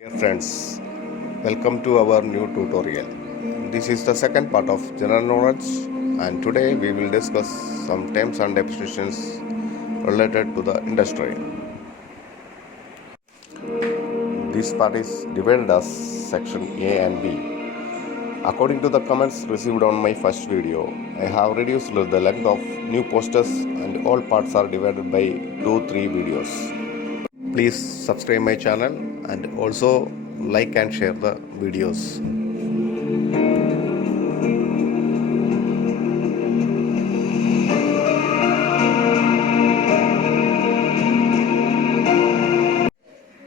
Dear friends, welcome to our new tutorial. This is the second part of general knowledge, and today we will discuss some terms and definitions related to the industry. This part is divided as section A and B. According to the comments received on my first video, I have reduced the length of new posters and all parts are divided by 2-3 videos. Please subscribe my channel and also like and share the videos.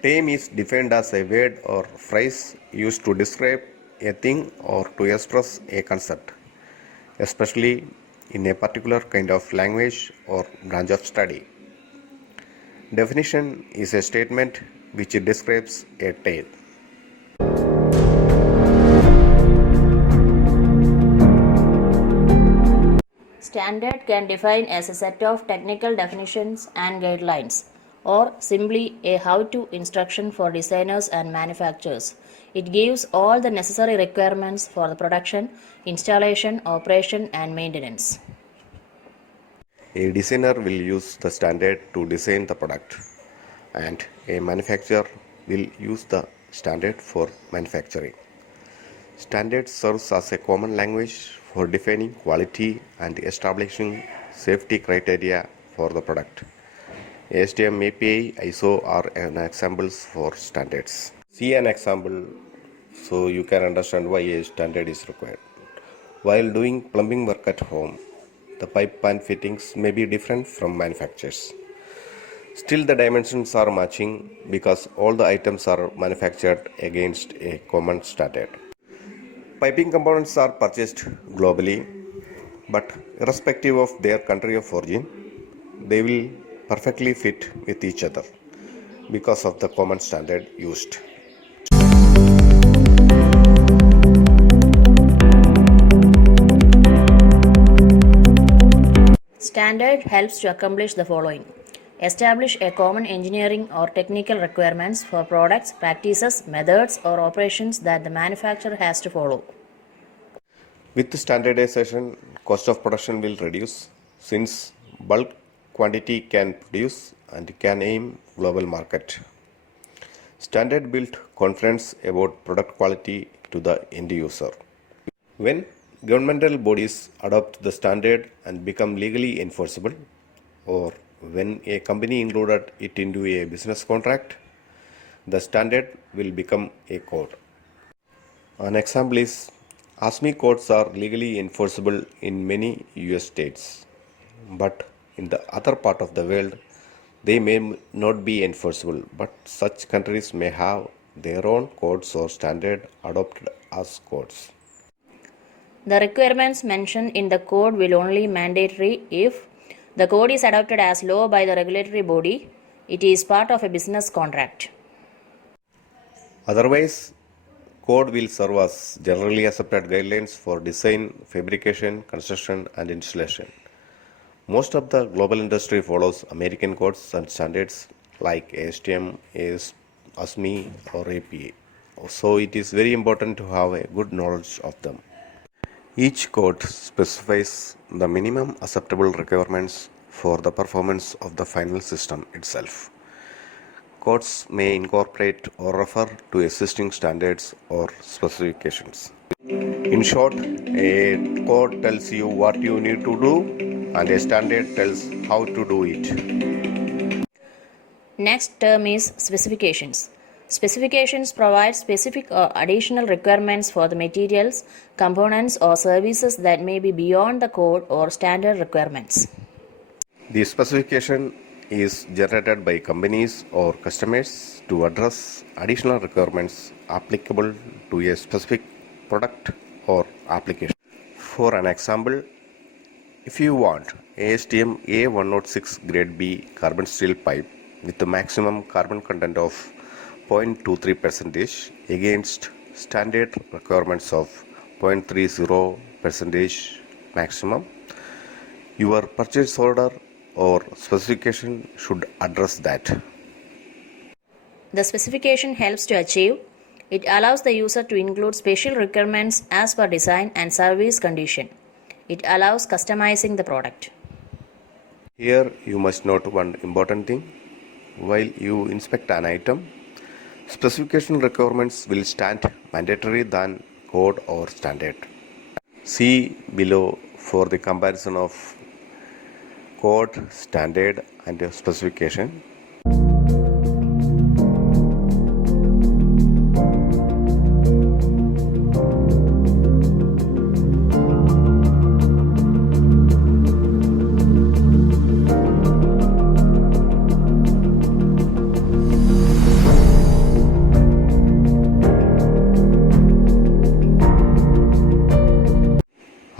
Term is defined as a word or phrase used to describe a thing or to express a concept, especially in a particular kind of language or branch of study. Definition is a statement which describes a tale. Standard can define as a set of technical definitions and guidelines, or simply a how-to instruction for designers and manufacturers. It gives all the necessary requirements for the production, installation, operation, and maintenance. A designer will use the standard to design the product, and a manufacturer will use the standard for manufacturing. Standard serves as a common language for defining quality and establishing safety criteria for the product. ASTM, API, ISO are an examples for standards. See an example so you can understand why a standard is required. While doing plumbing work at home, the pipe and fittings may be different from manufacturers. Still, the dimensions are matching because all the items are manufactured against a common standard. Piping components are purchased globally, but irrespective of their country of origin, they will perfectly fit with each other because of the common standard used. Standard helps to accomplish the following. Establish a common engineering or technical requirements for products, practices, methods, or operations that the manufacturer has to follow. With standardization, cost of production will reduce since bulk quantity can produce and can aim global market. Standard built confidence about product quality to the end user. When governmental bodies adopt the standard and become legally enforceable, or when a company included it into a business contract, the standard will become a code. An example is ASME codes are legally enforceable in many US states, but in the other part of the world, they may not be enforceable, but such countries may have their own codes or standard adopted as codes. The requirements mentioned in the code will only be mandatory if the code is adopted as law by the regulatory body. It is part of a business contract. Otherwise, code will serve as generally accepted guidelines for design, fabrication, construction, and installation. Most of the global industry follows American codes and standards like ASTM, ASME, or APA. So it is very important to have a good knowledge of them. Each code specifies the minimum acceptable requirements for the performance of the final system itself. Codes may incorporate or refer to existing standards or specifications. In short, a code tells you what you need to do and a standard tells how to do it. Next term is specifications. Specifications provide specific or additional requirements for the materials, components, or services that may be beyond the code or standard requirements. The specification is generated by companies or customers to address additional requirements applicable to a specific product or application. For an example, if you want ASTM A106 grade B carbon steel pipe with the maximum carbon content of 0.23% against standard requirements of 0.30% maximum, your purchase order or specification should address that. The specification helps to achieve. It allows the user to include special requirements as per design and service condition. It allows customizing the product. Here you must note one important thing. While you inspect an item, specification requirements will stand mandatory than code or standard. See below for the comparison of code, standard and specification.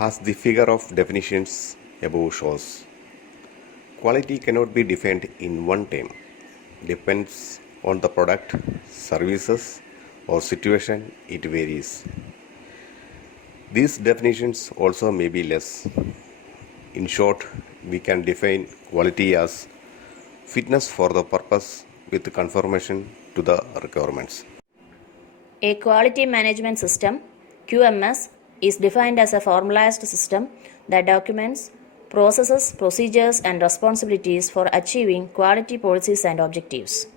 As the figure of definitions above shows, quality cannot be defined in one term. Depends on the product, services, or situation, it varies. These definitions also may be less. In short, we can define quality as fitness for the purpose with conformation to the requirements. A quality management system, QMS, is defined as a formalized system that documents processes, procedures, and responsibilities for achieving quality policies and objectives.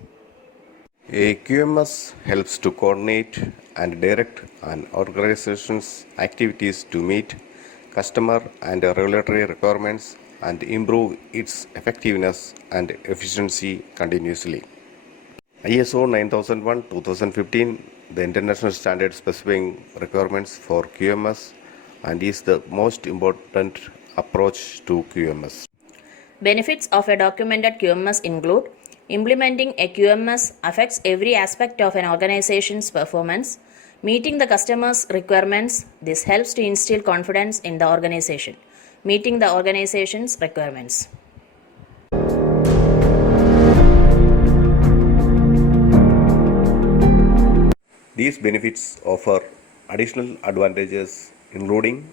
A QMS helps to coordinate and direct an organization's activities to meet customer and regulatory requirements and improve its effectiveness and efficiency continuously. ISO 9001:2015, the international standard specifying requirements for QMS, and is the most important approach to QMS. Benefits of a documented QMS include implementing a QMS affects every aspect of an organization's performance, meeting the customer's requirements. This helps to instill confidence in the organization, meeting the organization's requirements. These benefits offer additional advantages including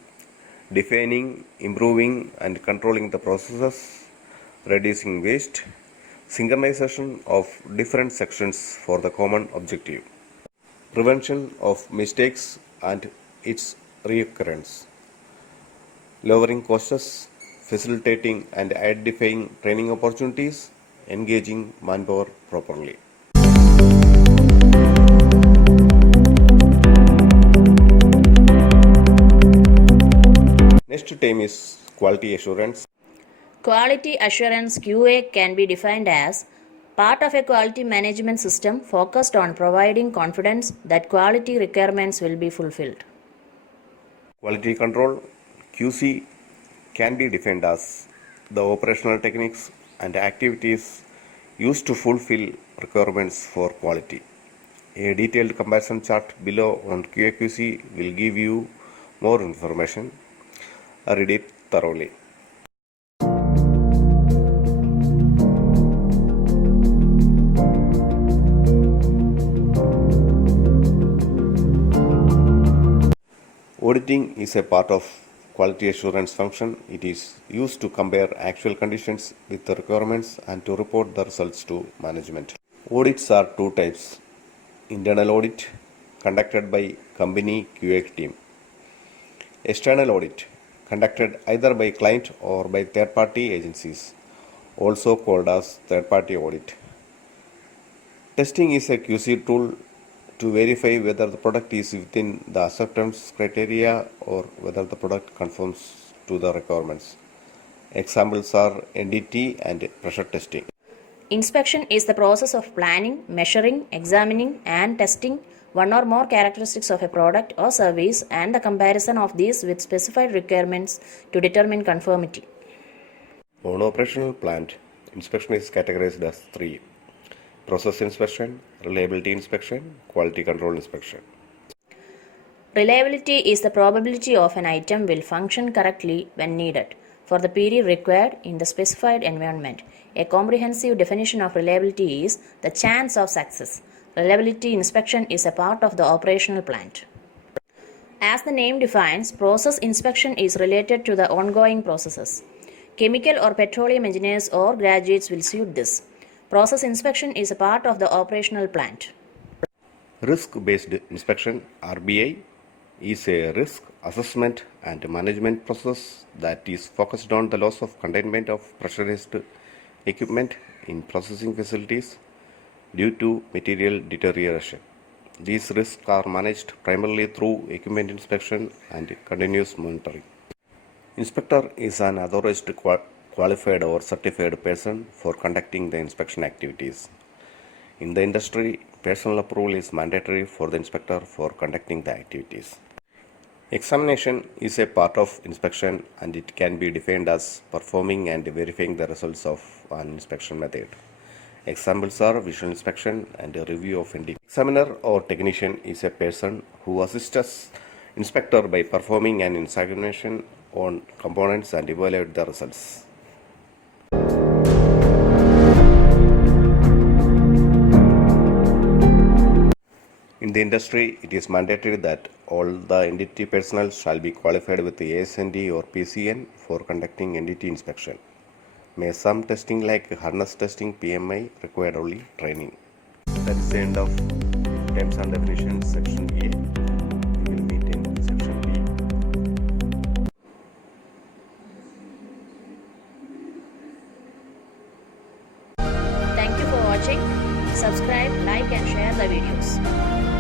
defining, improving, and controlling the processes, reducing waste, synchronization of different sections for the common objective, prevention of mistakes and its reoccurrence, lowering costs, facilitating and identifying training opportunities, engaging manpower properly. Next term is quality assurance. Quality assurance QA can be defined as part of a quality management system focused on providing confidence that quality requirements will be fulfilled. Quality control QC can be defined as the operational techniques and activities used to fulfill requirements for quality. A detailed comparison chart below on QA/QC will give you more information. Read it thoroughly. Auditing is a part of quality assurance function. It is used to compare actual conditions with the requirements and to report the results to management. Audits are two types. Internal audit conducted by company QA team. External audit conducted either by client or by third-party agencies, also called as third-party audit. Testing is a QC tool to verify whether the product is within the acceptance criteria or whether the product conforms to the requirements. Examples are NDT and pressure testing. Inspection is the process of planning, measuring, examining, and testing one or more characteristics of a product or service and the comparison of these with specified requirements to determine conformity. On operational plant, inspection is categorized as three: process inspection, reliability inspection, quality control inspection. Reliability is the probability of an item will function correctly when needed for the period required in the specified environment. A comprehensive definition of reliability is the chance of success. Reliability inspection is a part of the operational plant. As the name defines, process inspection is related to the ongoing processes. Chemical or petroleum engineers or graduates will suit this. Process inspection is a part of the operational plant. Risk-based inspection (RBI) is a risk assessment and management process that is focused on the loss of containment of pressurized equipment in processing facilities due to material deterioration. These risks are managed primarily through equipment inspection and continuous monitoring. Inspector is an authorized qualified or certified person for conducting the inspection activities. In the industry, personal approval is mandatory for the inspector for conducting the activities. Examination is a part of inspection and it can be defined as performing and verifying the results of an inspection method. Examples are visual inspection and a review of NDT. Examiner or technician is a person who assists inspector by performing an examination on components and evaluate the results. In the industry, it is mandatory that all the NDT personnel shall be qualified with the ASND or PCN for conducting NDT inspection. May some testing like harness testing PMI require only training. That's the end of terms and definitions section A. We will meet in section B. Thank you for watching. Subscribe, like and share the videos.